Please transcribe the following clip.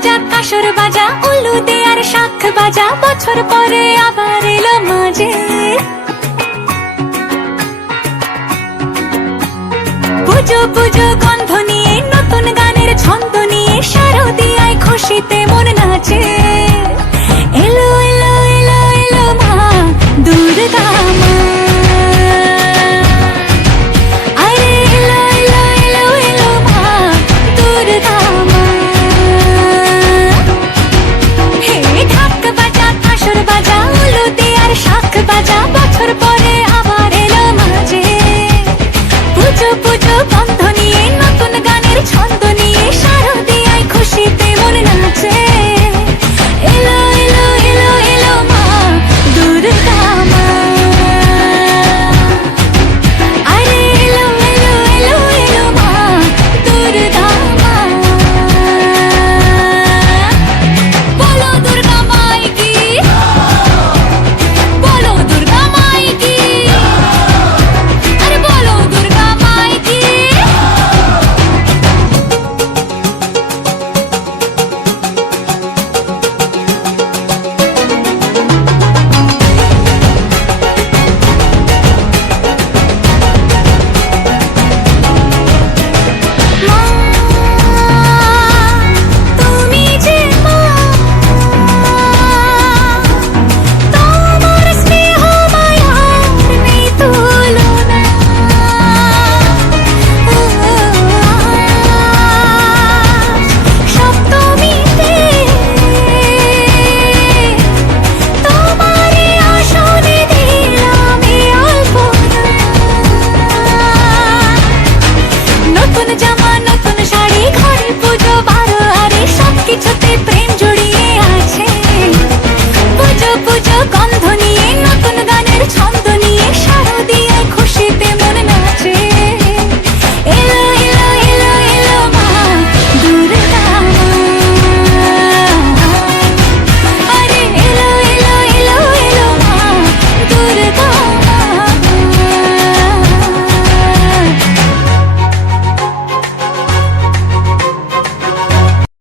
বাজা কাসর বাজা উলু দে আর শাখ বাজা, বছর পরে আবার এলো মাঝে। পুজো পুজো গন্ধ নিয়ে নতুন গানের ছন্দ নিয়ে শারদিয়ায় খুশিতে মন নাচে। এলো এলো এলো এলো মা দুর্গা মা, আরে এলো এলো এলো এলো মা দুর্গা মা। হে ঢাক বাজা কাসর বাজা উলু দে আর শাখ বাজা, বছর পরে আবার এলো মাঝে। পুজো পুজো গন্ধ নিয়ে নতুন গানের ছন্দ নিয়ে শারদিয়ায় খুশিতে মন নাচে। এলো এলো এলো এলো মা দুর্গা মা, আরে এলো এলো এলো এলো মা দুর্গা মা। বলো দুর্গা মাই কি, বলো দুর্গা মাই কি, আরে বলো দুর্গা মাই কি। মা তুমি যে মা, তোমার স্নেহ মায়ার নেই তুলনা। সপ্তমীতে তোমারই আসনে দিলাম এই অল্পনা। নতুন জামা নতুন শাড়ি ঘরে পুজো বারো আরে সবকিছুতে প্রেম জড়িয়ে আছে। পুজো পুজো গন্ধ নিয়ে নতুন গানের ছন্দ